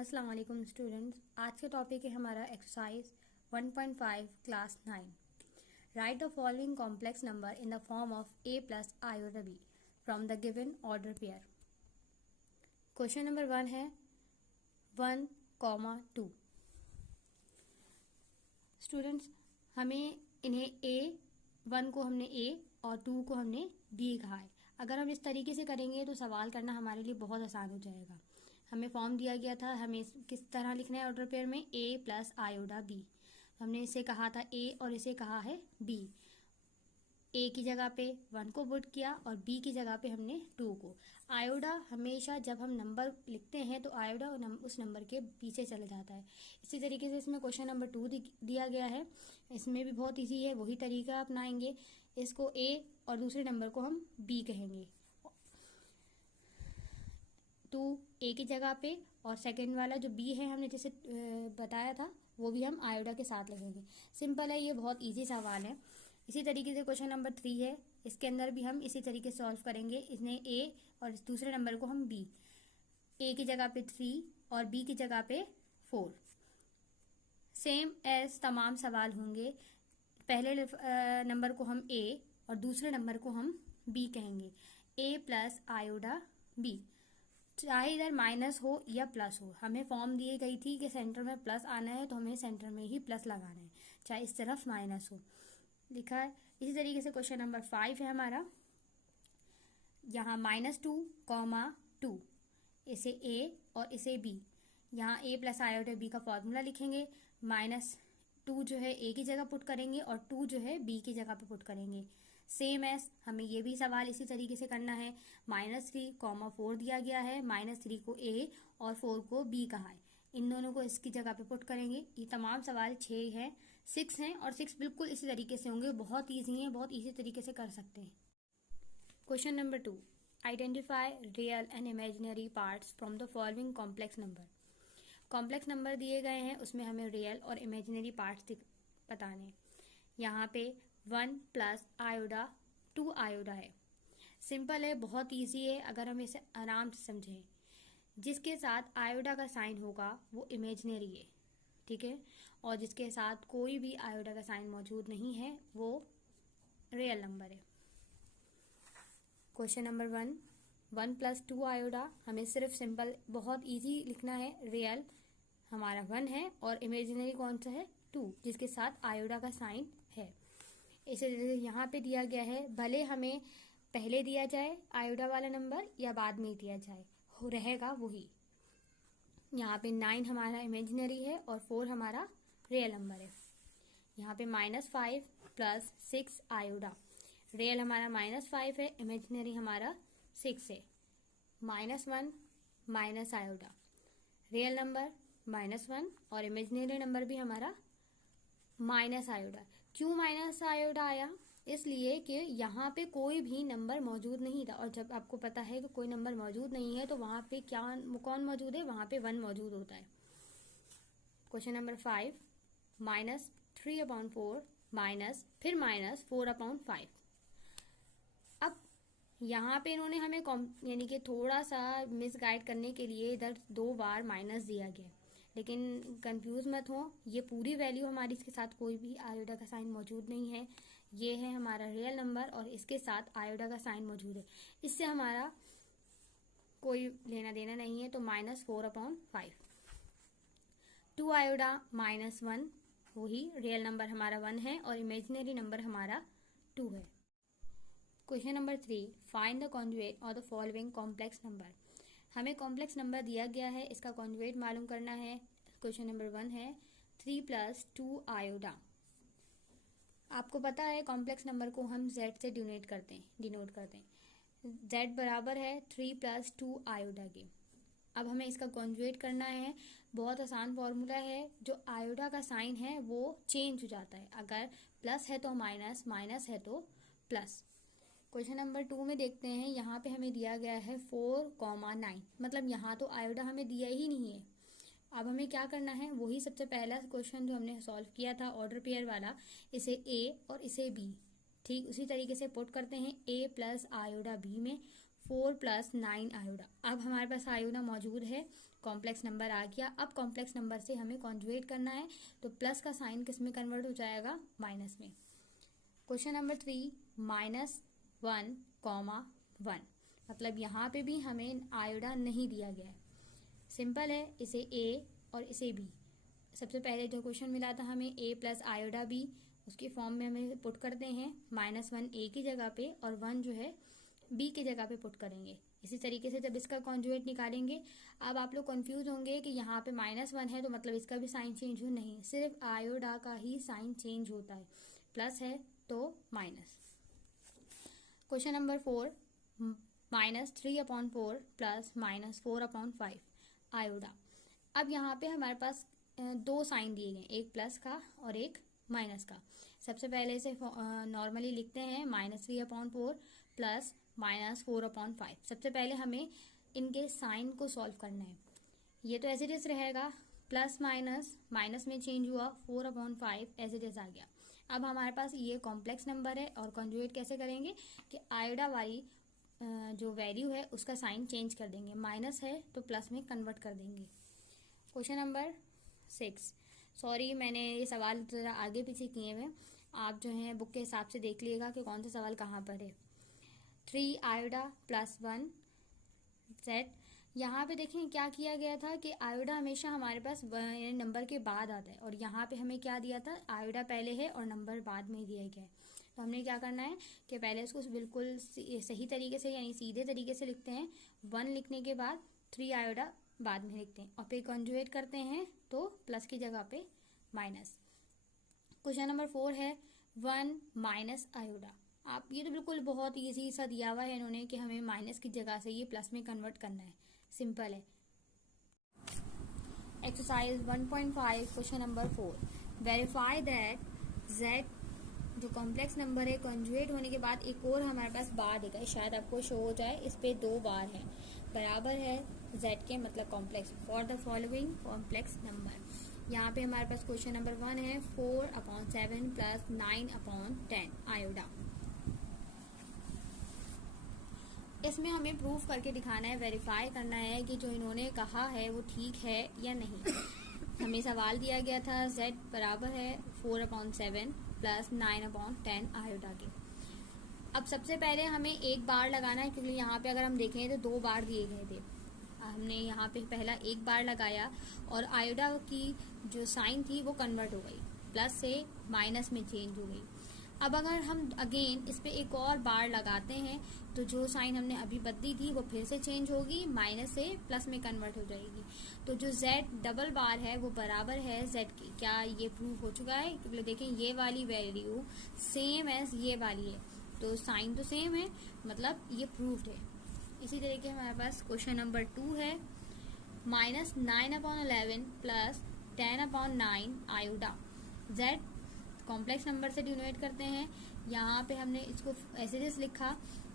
अस्सलाम वालेकुम स्टूडेंट्स। आज का टॉपिक है हमारा exercise 1.5 class 9। Write the following complex number in the form of a plus i और b from the given order pair. Question number 1 है 1, 2। स्टूडेंट्स, हमें इन्हें a 1 को हमने a और 2 को हमने b कहा है। अगर हम इस तरीके से करेंगे तो सवाल करना हमारे लिए बहुत आसान हो जाएगा। हमें फॉर्म दिया गया था, हमें किस तरह लिखना है ऑर्डर पेयर में a प्लस आयोडा b। हमने इसे कहा था a और इसे कहा है b। a की जगह पे 1 को पुट किया और b की जगह पे हमने 2 को। आयोडा हमेशा जब हम नंबर लिखते हैं तो आयोडा उस नंबर के पीछे चला जाता है। इसी तरीके से इसमें क्वेश्चन नंबर 2 दिया गया है। इसमें भी बहुत इजी है, वही तरीका अपनाएंगे। इसको a और दूसरे नंबर को हम b कहेंगे। 2 a की जगह पे और सेकंड वाला जो b है हमने जैसे बताया था वो भी हम आयोडा के साथ लिखेंगे। सिंपल है, ये बहुत इजी सवाल है। इसी तरीके से क्वेश्चन नंबर 3 है, इसके अंदर भी हम इसी तरीके से सॉल्व करेंगे। इसने a और इस दूसरे नंबर को हम b, a की जगह पे 3 और b की जगह पे 4। सेम एज तमाम सवाल होंगे। पहले नंबर को हम a और दूसरे नंबर को हम b कहेंगे। a प्लस आयोडा b, चाहे इधर माइनस हो या प्लस हो। हमें फॉर्म दी गई थी कि सेंटर में प्लस आना है तो हमें सेंटर में ही प्लस लगाना है, चाहे इस तरफ माइनस हो। लिखा है। इसी तरीके से क्वेश्चन नंबर 5 है हमारा। यहाँ -2, 2, इसे a और इसे b। यहाँ a प्लस आयोडा b का फॉर्मूला लिखेंगे। -2 जो है a की जगह पुट करेंगे और 2 जो है b की जगह पे पुट करेंगे। सेम एस हमें ये भी सवाल इसी तरीके से करना है। -3, 4 दिया गया है। -3 को a और 4 को b कहा है। इन दोनों को इसकी जगह पे पुट करेंगे। ये तमाम सवाल 6 है, 6 हैं और 6 बिल्कुल इसी तरीके से होंगे। बहुत ईजी हैं, बहुत ईजी तरीके से कर सकते हैं। Question number 2, identify real and imaginary parts from the following complex number. Complex number दिए गए हैं, उसमें हमें रियल और इमेजिनरी पार्ट्स बताने हैं। यहाँ पे 1 प्लस आयोडा 2 आयोडा है। सिंपल है, बहुत इजी है अगर हम इसे आराम से समझें। जिसके साथ आयोडा का साइन होगा वो इमेजिनरी है, ठीक है, और जिसके साथ कोई भी आयोडा का साइन मौजूद नहीं है वो रियल नंबर है। क्वेश्चन नंबर 1 प्लस 2 आयोडा, हमें सिर्फ सिंपल बहुत इजी लिखना है। रियल हमारा 1 है और इमेजिनरी कौन सा है 2, जिसके साथ आयोडा का साइन है। इसे यहाँ पे दिया गया है, भले हमें पहले दिया जाए आयोडा वाला नंबर या बाद में दिया जाए, हो रहेगा वही। यहाँ पे 9 हमारा इमेजिनरी है और 4 हमारा रियल नंबर है। यहाँ पे -5 प्लस 6 आयोडा, रियल हमारा -5 है, इमेजिनरी हमारा 6 है। -1 माइनस आयोडा, रियल नंबर -1 और इमेजिनरी नंबर भी हमारा माइनस आयोडा। क्यों माइनस आयोडा आया? इसलिए कि यहाँ पे कोई भी नंबर मौजूद नहीं था, और जब आपको पता है कि कोई नंबर मौजूद नहीं है तो वहाँ पे क्या कौन मौजूद है? वहाँ पे 1 मौजूद होता है। क्वेश्चन नंबर 5, -3/4 माइनस फिर -4/5। अब यहाँ पे इन्होंने हमें यानी कि थोड़ा सा मिसगाइड करने के लिए इधर 2 बार माइनस दिया गया, लेकिन कंफ्यूज मत हो, ये पूरी वैल्यू हमारी, इसके साथ कोई भी आयोडा का साइन मौजूद नहीं है। ये है हमारा रियल नंबर और इसके साथ आयोडा का साइन मौजूद है, इससे हमारा कोई लेना देना नहीं है। तो -4/5। 2 आयोडा -1, वही रियल नंबर हमारा 1 है और इमेजिनरी नंबर हमारा 2 है। Question number 3, find the conjugate और द फॉलोइंग कॉम्प्लेक्स नंबर। हमें कॉम्प्लेक्स नंबर दिया गया है, इसका कॉन्जुगेट मालूम करना है। क्वेश्चन नंबर 1 है 3 + 2 आयोडा। आपको पता है कॉम्प्लेक्स नंबर को हम z से डिनोट करते हैं। z बराबर है 3 + 2 आयोडा के। अब हमें इसका कॉन्जुगेट करना है। बहुत आसान फॉर्मूला है, जो आयोडा का साइन है वो चेंज हो जाता है। अगर प्लस है तो माइनस, माइनस है तो प्लस। क्वेश्चन नंबर 2 में देखते हैं, यहाँ पे हमें दिया गया है 4,9, मतलब यहाँ तो आयोडा हमें दिया ही नहीं है। अब हमें क्या करना है, वही सबसे पहला क्वेश्चन जो हमने सॉल्व किया था ऑर्डर पेयर वाला, इसे a और इसे b, ठीक उसी तरीके से पुट करते हैं। a प्लस आयोडा b में 4 + 9 आयोडा। अब हमारे पास आयोडा मौजूद है, कॉम्प्लेक्स नंबर आ गया। अब कॉम्प्लेक्स नंबर से हमें कॉन्जुगेट करना है, तो प्लस का साइन किस में कन्वर्ट हो जाएगा? माइनस में। क्वेश्चन नंबर 3 -1, 1, मतलब यहाँ पे भी हमें आयोडा नहीं दिया गया है। सिंपल है, इसे ए और इसे बी। सबसे पहले जो क्वेश्चन मिला था हमें a + आयोडा बी, उसके फॉर्म में हमें पुट करते हैं। -1 a की जगह पे और 1 जो है b की जगह पे पुट करेंगे। इसी तरीके से जब इसका कॉन्जुगेट निकालेंगे, अब आप लोग कंफ्यूज होंगे कि यहाँ पे -1 है तो मतलब इसका भी साइन चेंज हो, नहीं, सिर्फ आयोडा का ही साइन चेंज होता है, प्लस है तो माइनस। Question number 4 -3/4 + -4/5 आयोडा। अब यहाँ पे हमारे पास दो साइन दिए गए, एक प्लस का और एक माइनस का। सबसे पहले इसे नॉर्मली लिखते हैं -3/4 + -4/5। सबसे पहले हमें इनके साइन को सॉल्व करना है। ये तो एज इट इज रहेगा, प्लस माइनस माइनस में चेंज हुआ, 4/5 एज इट इज आ गया। अब हमारे पास ये कॉम्प्लेक्स नंबर है और कॉन्जुगेट कैसे करेंगे कि आयोडा वाली जो वैल्यू है उसका साइन चेंज कर देंगे, माइनस है तो प्लस में कन्वर्ट कर देंगे। क्वेश्चन नंबर 6, सॉरी मैंने ये सवाल ज़रा आगे पीछे किए हुए, आप जो है बुक के हिसाब से देख लीजिएगा कि कौन सा सवाल कहाँ पर है। 3 आयोडा + 1 z। यहाँ पे देखें क्या किया गया था कि आयोडा हमेशा हमारे पास नंबर के बाद आता है, और यहाँ पे हमें क्या दिया था, आयोडा पहले है और नंबर बाद में दिया गया है। तो हमने क्या करना है कि पहले इसको बिल्कुल सही तरीके से यानी सीधे तरीके से लिखते हैं। 1 लिखने के बाद 3 आयोडा बाद में लिखते हैं और फिर कॉन्जुगेट करते हैं तो प्लस की जगह पे माइनस। क्वेश्चन नंबर 4 है 1 - आयोडा। आप ये तो बिल्कुल बहुत इजी सा दिया हुआ है इन्होंने कि हमें माइनस की जगह से ये प्लस में कन्वर्ट करना है, सिंपल है। Exercise 1.5 question number 4, verify that z जो कॉम्प्लेक्स नंबर है कॉन्जुगेट होने के बाद एक और हमारे पास बार देगा, शायद आपको शो हो जाए, इस पे 2 बार है, बराबर है z के, मतलब complex for the following complex number. यहाँ पे हमारे पास क्वेश्चन नंबर 1 है 4/7 + 9/10 आयोडा। इसमें हमें प्रूफ करके दिखाना है, वेरीफाई करना है कि जो इन्होंने कहा है वो ठीक है या नहीं। हमें सवाल दिया गया था z बराबर है 4/7 + 9/10 आयोडा के। अब सबसे पहले हमें एक बार लगाना है, क्योंकि यहाँ पे अगर हम देखें तो 2 बार दिए गए थे। हमने यहाँ पे पहला एक बार लगाया और आयोडा की जो साइन थी वो कन्वर्ट हो गई, प्लस से माइनस में चेंज हो गई। अब अगर हम अगेन इस पे एक और बार लगाते हैं तो जो साइन हमने अभी बदली थी वो फिर से चेंज होगी, माइनस से प्लस में कन्वर्ट हो जाएगी। तो जो z डबल बार है वो बराबर है z की। क्या ये प्रूफ हो चुका है? क्योंकि देखें ये वाली वैल्यू सेम एज ये वाली है, तो साइन तो सेम है, मतलब ये प्रूफ्ड है। इसी तरीके हमारे पास क्वेश्चन नंबर 2 है -9/11 + 10/9 आयोडा। z कॉम्प्लेक्स नंबर से डिनोट करते हैं। यहाँ पे हमने इसको ऐसे जैसे लिखा,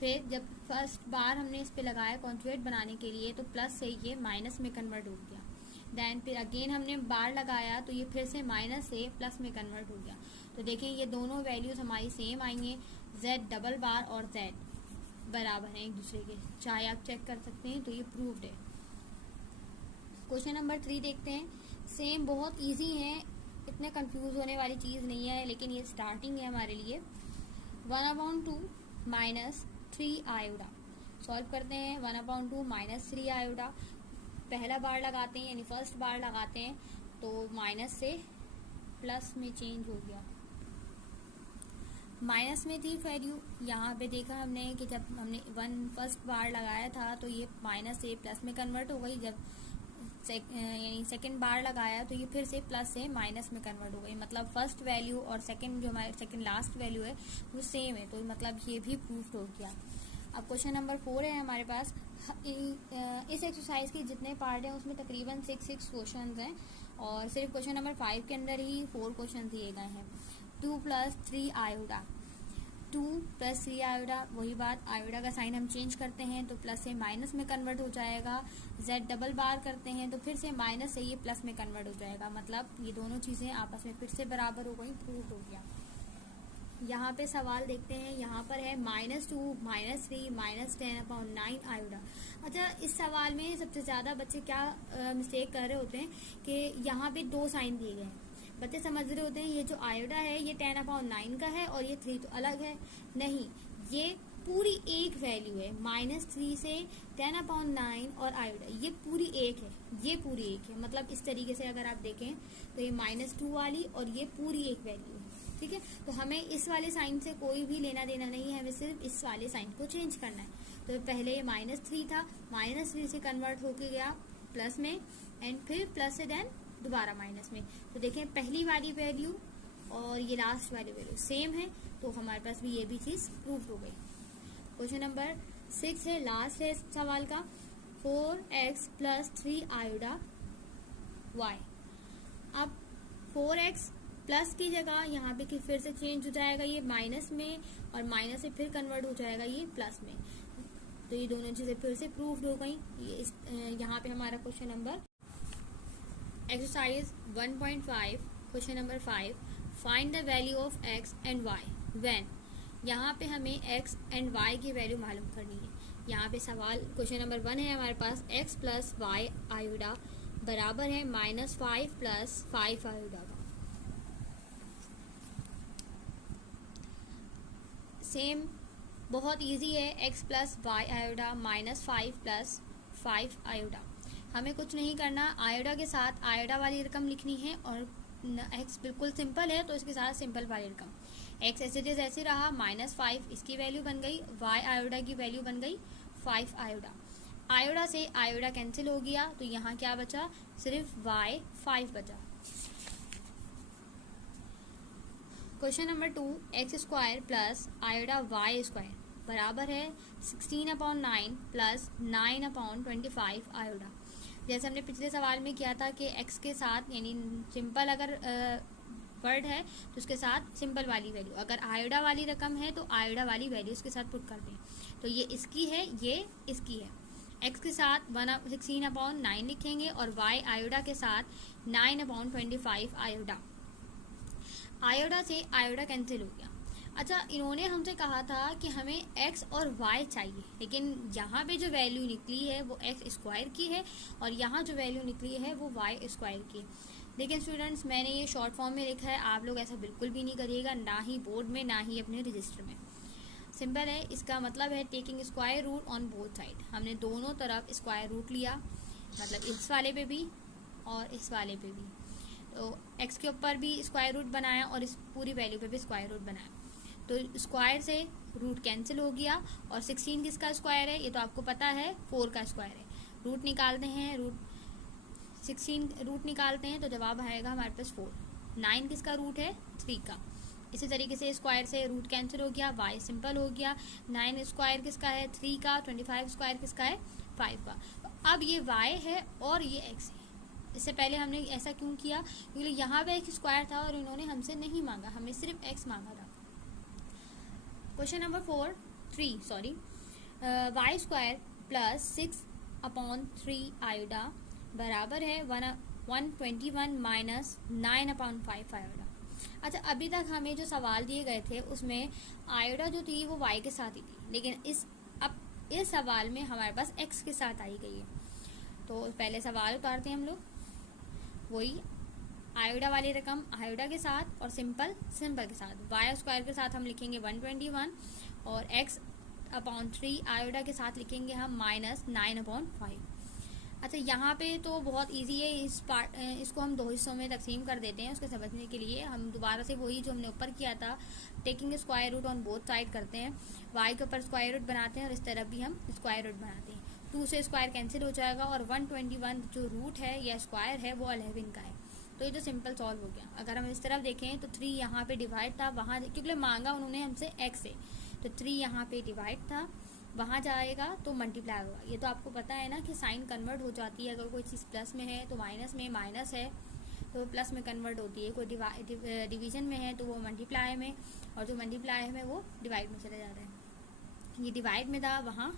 फिर जब फर्स्ट बार हमने इस पे लगाया कॉन्जुगेट बनाने के लिए तो प्लस से ये माइनस में कन्वर्ट हो गया। देन फिर अगेन हमने बार लगाया तो ये फिर से माइनस से प्लस में कन्वर्ट हो गया। तो देखें ये दोनों वैल्यूज हमारी सेम आएंगे, z डबल बार और z बराबर हैं एक दूसरे के, चाहे आप चेक कर सकते हैं, तो ये प्रूव्ड है। क्वेश्चन नंबर 3 देखते हैं। सेम बहुत इजी है, इतने कंफ्यूज होने वाली चीज़ नहीं है, लेकिन ये स्टार्टिंग है हमारे लिए। 1/2 - 3 आयोडा सॉल्व करते हैं। 1/2 - 3 आयोडा, पहला बार लगाते हैं यानी फर्स्ट बार लगाते हैं तो माइनस से प्लस में चेंज हो गया। माइनस में थी वैल्यू, यहाँ पे देखा हमने कि जब हमने फर्स्ट बार लगाया था तो ये माइनस से प्लस में कन्वर्ट हो गई। जब यानी सेकंड बार लगाया तो ये फिर से प्लस से माइनस में कन्वर्ट हो गई। मतलब फर्स्ट वैल्यू और सेकंड जो हमारे सेकंड लास्ट वैल्यू है वो सेम है, तो मतलब ये भी प्रूफ हो गया। अब क्वेश्चन नंबर 4 है हमारे पास। इस एक्सरसाइज के जितने पार्ट हैं उसमें तकरीबन 6 क्वेश्चन हैं और सिर्फ क्वेश्चन नंबर 5 के अंदर ही 4 क्वेश्चन दिए गए हैं। 2 + 3 आयोडा, 2 + 3 आयोडा, वही बात, आयोडा का साइन हम चेंज करते हैं तो प्लस से माइनस में कन्वर्ट हो जाएगा। z डबल बार करते हैं तो फिर से माइनस से ये प्लस में कन्वर्ट हो जाएगा, मतलब ये दोनों चीज़ें आपस में फिर से बराबर हो गई, प्रूफ हो गया। यहाँ पे सवाल देखते हैं। यहाँ पर है -2 -3 -10/9 आयोडा। अच्छा, इस सवाल में सबसे ज़्यादा बच्चे क्या मिस्टेक कर रहे होते हैं कि यहाँ पे 2 साइन दिए गए हैं। बच्चे समझ रहे होते हैं ये जो आयोडा है ये 10/9 का है और ये 3 तो अलग है। नहीं, ये पूरी एक वैल्यू है। -3 से 10/9 और आयोडा ये पूरी एक है, ये पूरी एक है। मतलब इस तरीके से अगर आप देखें तो ये -2 वाली और ये पूरी एक वैल्यू है। ठीक है, तो हमें इस वाले साइन से कोई भी लेना देना नहीं है, हमें सिर्फ इस वाले साइन को चेंज करना है। तो पहले ये -3 था, -3 से कन्वर्ट होके गया प्लस में एंड फिर प्लस से देन दोबारा माइनस में। तो देखें पहली वाली वैल्यू और ये लास्ट वाली वैल्यू सेम है, तो हमारे पास भी ये भी चीज़ प्रूव हो गई। क्वेश्चन नंबर 6 है, लास्ट है इस सवाल का। 4x + 3 आयोडा y। अब 4x प्लस की जगह यहाँ पे कि फिर से चेंज हो जाएगा ये माइनस में और माइनस से फिर कन्वर्ट हो जाएगा ये प्लस में। तो ये दोनों चीज़ें फिर से प्रूव हो गई। ये यहाँ पे हमारा question number exercise 1.5 question number 5, find the value of x and y when. यहाँ पे हमें x एंड y की वैल्यू मालूम करनी है। यहाँ पे सवाल क्वेश्चन नंबर 1 है हमारे पास, x + y आयोडा बराबर है -5 + 5 आयोडा का। सेम बहुत इजी है, x + y आयोडा -5 + 5 आयोडा। हमें कुछ नहीं करना, आयोडा के साथ आयोडा वाली रकम लिखनी है और x बिल्कुल सिंपल है तो इसके साथ सिंपल वाली रकम। x ऐसे जैसे रहा -5 इसकी वैल्यू बन गई, y आयोडा की वैल्यू बन गई 5 आयोडा। आयोडा से आयोडा कैंसिल हो गया तो यहाँ क्या बचा, सिर्फ y 5 बचा। क्वेश्चन नंबर 2, x² + आयोडा y² बराबर है 16/9 + 9/25 आयोडा। जैसे हमने पिछले सवाल में किया था कि x के साथ यानी सिंपल अगर वर्ड है तो उसके साथ सिंपल वाली वैल्यू, अगर आयोडा वाली रकम है तो आयोडा वाली वैल्यू उसके साथ पुट कर दें। तो ये इसकी है, ये इसकी है। x के साथ 16/9 लिखेंगे और y आयोडा के साथ 9/25 आयोडा। आयोडा से आयोडा कैंसिल हो गया। अच्छा, इन्होंने हमसे कहा था कि हमें x और y चाहिए, लेकिन यहाँ पे जो वैल्यू निकली है वो x² की है और यहाँ जो वैल्यू निकली है वो y² की। लेकिन स्टूडेंट्स, मैंने ये शॉर्ट फॉर्म में लिखा है, आप लोग ऐसा बिल्कुल भी नहीं करिएगा, ना ही बोर्ड में ना ही अपने रजिस्टर में। सिंपल है, इसका मतलब है taking square root on both side. हमने दोनों तरफ स्क्वायर रूट लिया, मतलब इस वाले पे भी और इस वाले पे भी। तो x के ऊपर भी स्क्वायर रूट बनाया और इस पूरी वैल्यू पे भी स्क्वायर रूट बनाया। तो स्क्वायर से रूट कैंसिल हो गया और 16 किसका स्क्वायर है, ये तो आपको पता है 4 का स्क्वायर है। रूट निकालते हैं, रूट 16 रूट निकालते हैं तो जवाब आएगा हमारे पास 4। 9 किसका रूट है, 3 का। इसी तरीके से स्क्वायर से रूट कैंसिल हो गया, y सिंपल हो गया। 9 स्क्वायर किसका है, 3 का। 25 स्क्वायर किसका है, 5 का। तो अब ये y है और ये x है। इससे पहले हमने ऐसा क्यों किया, क्योंकि यहाँ पे x स्क्वायर था और इन्होंने हमसे नहीं मांगा, हमें सिर्फ x मांगा था। क्वेश्चन नंबर 3 y² + 6/3 आयोडा बराबर है 121 - 9/5 आयोडा। अच्छा, अभी तक हमें जो सवाल दिए गए थे उसमें आयोडा जो थी वो y के साथ ही थी, लेकिन इस सवाल में हमारे पास x के साथ आई गई है। तो पहले सवाल उतारते हैं हम लोग, वही आयोडा वाली रकम आयोडा के साथ और सिंपल के साथ। y² के साथ हम लिखेंगे 121 और x/3 आयोडा के साथ लिखेंगे हम -9/5। अच्छा, यहाँ पे तो बहुत इजी है, इसको हम 2 हिस्सों में तकसीम कर देते हैं उसको समझने के लिए। हम दोबारा से वही जो हमने ऊपर किया था, taking square root on both side करते हैं। y के ऊपर स्क्वायर रूट बनाते हैं और इस तरफ भी हम स्क्वायर रूट बनाते हैं। 2 से स्क्वायर कैंसिल हो जाएगा और 121 जो रूट है या स्क्वायर है वो 11 का है। तो ये तो सिंपल सॉल्व हो गया। अगर हम इस तरफ देखें तो 3 यहाँ पे डिवाइड था, वहाँ क्योंकि मांगा उन्होंने हमसे x से, तो 3 यहाँ पे डिवाइड था, वहाँ जाएगा तो मल्टीप्लाई होगा। ये तो आपको पता है ना कि साइन कन्वर्ट हो जाती है, अगर कोई चीज़ प्लस में है तो माइनस में, माइनस है तो प्लस में कन्वर्ट होती है, कोई डिवीजन में है तो वो मल्टीप्लाई में, और जो मल्टीप्लाई में वो डिवाइड में चले जाता है। ये डिवाइड में था, वहाँ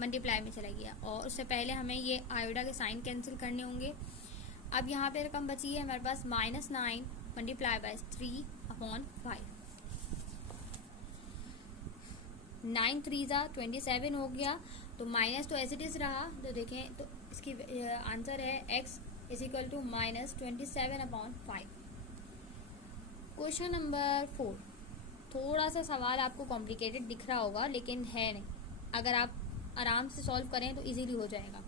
मल्टीप्लाई में चला गया। और उससे पहले हमें ये आयोडा के साइन कैंसिल करने होंगे। अब यहाँ पे रकम बची है हमारे पास -9 × 3/5। 9 3 ज़ा 27 हो गया, तो माइनस तो एज इट इज़ रहा, तो देखें तो इसकी आंसर है x is equal to -27/5। Question number 4, थोड़ा सा सवाल आपको कॉम्प्लिकेटेड दिख रहा होगा लेकिन है नहीं, अगर आप आराम से सॉल्व करें तो इजीली हो जाएगा।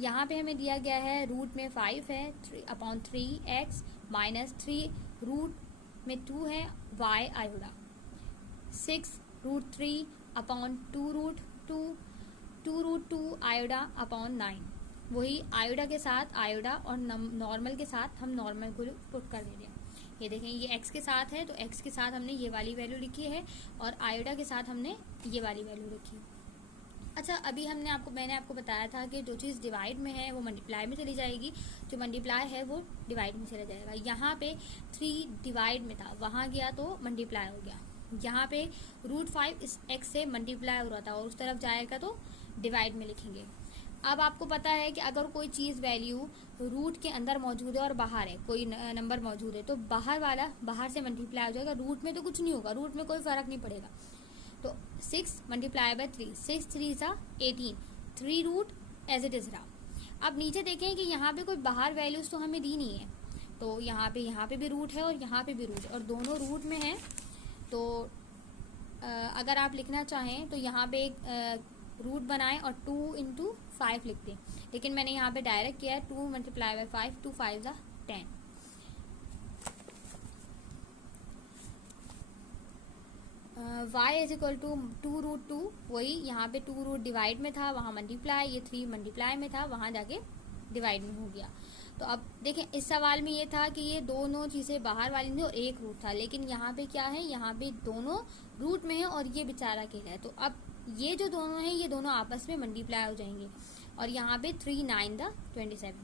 यहाँ पे हमें दिया गया है रूट में 5 है 3/3x -3 रूट में 2 है y आयोडा, 6√3/2√2 2√2 आयोडा अपॉन 9। वही आयोडा के साथ आयोडा और नॉर्मल के साथ हम नॉर्मल को पुट कर दे रहे हैं। ये देखें ये x के साथ है तो x के साथ हमने ये वाली वैल्यू लिखी है और आयोडा के साथ हमने ये वाली वैल्यू लिखी है। अच्छा, अभी मैंने आपको बताया था कि जो चीज़ डिवाइड में है वो मल्टीप्लाई में चली जाएगी, जो मल्टीप्लाई है वो डिवाइड में चला जाएगा। यहाँ पे 3 डिवाइड में था, वहाँ गया तो मल्टीप्लाई हो गया। यहाँ पे √5 इस x से मल्टीप्लाई हो रहा था और उस तरफ जाएगा तो डिवाइड में लिखेंगे। अब आपको पता है कि अगर कोई चीज़ वैल्यू रूट के अंदर मौजूद है और बाहर है, कोई नंबर मौजूद है, तो बाहर वाला बाहर से मल्टीप्लाई हो जाएगा, रूट में तो कुछ नहीं होगा, रूट में कोई फ़र्क नहीं पड़ेगा। तो 6 मल्टीप्लाई बाय 3, 6 3 ज़ा 18, 3 रूट एज इट इज़ रहा। अब नीचे देखें कि यहाँ पे कोई बाहर वैल्यूज़ तो हमें दी नहीं है, तो यहाँ पे भी रूट है और यहाँ पे भी रूट है और दोनों रूट में है। तो अगर आप लिखना चाहें तो यहाँ पे एक रूट बनाएं और 2 × 5 लिख दें, लेकिन मैंने यहाँ पे डायरेक्ट किया है 2 मल्टीप्लाई बाय 5, 2 5 ज़ा 10। y इज इक्वल टू 2√2, वही यहाँ पे 2 रूट डिवाइड में था, वहाँ मल्टीप्लाई, ये 3 मल्टीप्लाई में था, वहाँ जाके डिवाइड में हो गया। तो अब देखें इस सवाल में ये था कि ये दोनों चीज़ें बाहर वाली थी और एक रूट था, लेकिन यहाँ पे क्या है, यहाँ पे दोनों रूट में है और ये बेचारा अकेला है। तो अब ये जो दोनों हैं ये दोनों आपस में मल्टीप्लाई हो जाएंगे और यहाँ पे 3 9 27।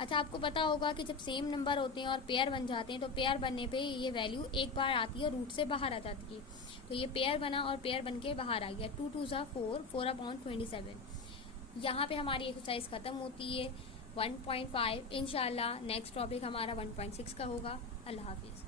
अच्छा, आपको पता होगा कि जब सेम नंबर होते हैं और पेयर बन जाते हैं तो पेयर बनने पे ये वैल्यू एक बार आती है और रूट से बाहर आ जाती है। तो ये पेयर बना और पेयर बन के बाहर आ गया, 2 2 ज़ा 4, 4/27। यहाँ पे हमारी एक्सरसाइज ख़त्म होती है 1.5। इंशाल्लाह नेक्स्ट टॉपिक हमारा 1.6 का होगा। अल्लाह हाफिज़।